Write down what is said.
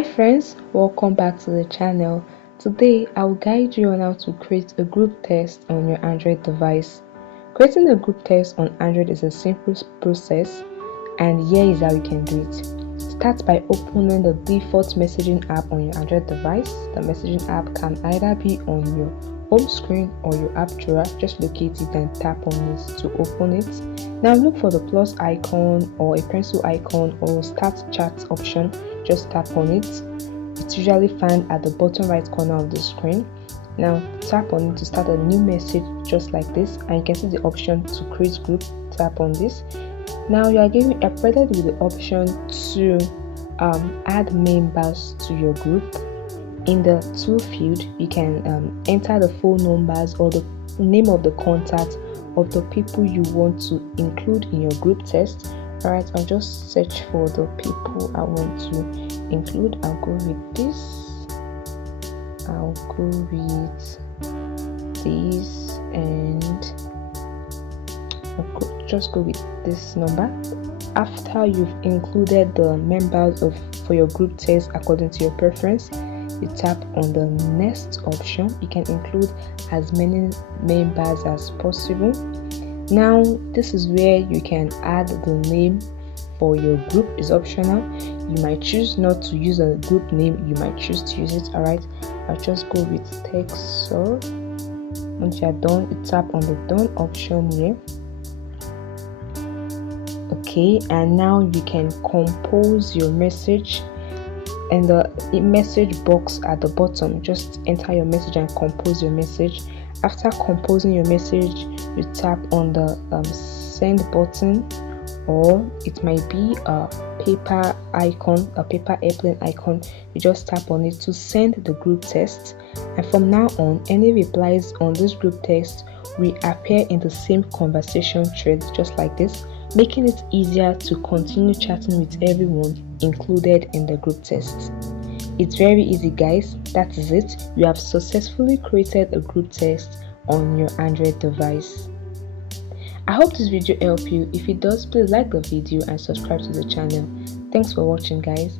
Hi friends, welcome back to the channel. Today I will guide you on how to create a group text on your Android device. Creating a group text on Android is a simple process, and here is how you can do it. Start by opening the default messaging app on your Android device. The messaging app can either be on your home screen or your app drawer. Just locate it and tap on it to open it. Now look for the plus icon or a pencil icon or start chat option. Just tap on it. It's usually found at the bottom right corner of the screen. Now tap on it to start a new message just like this, and you can see the option to create group. Tap on this. Now you are provided with the option to add members to your group. In the to field, you can enter the phone numbers or the name of the contact of the people you want to include in your group text. Alright, I'll just search for the people I want to include. I'll go with this. I'll go with this, and just go with this number. After you've included the members for your group text according to your preference, you tap on the next option. You can include as many members as possible. Now this is where you can add the name for your group. Is optional. You might choose not to use a group name, you might choose to use it. Alright, I'll just go with text. So once you're done, you tap on the done option here. Okay, and now you can compose your message. And the message box at the bottom, just enter your message and compose your message. After composing your message, you tap on the send button, or it might be a paper icon, a paper airplane icon. You just tap on it to send the group text, and from now on, any replies on this group text will appear in the same conversation thread just like this, making it easier to continue chatting with everyone included in the group text. It's very easy, guys. That is it. You have successfully created a group text on your Android device. I hope this video helped you. If it does, please like the video and subscribe to the channel. Thanks for watching, guys.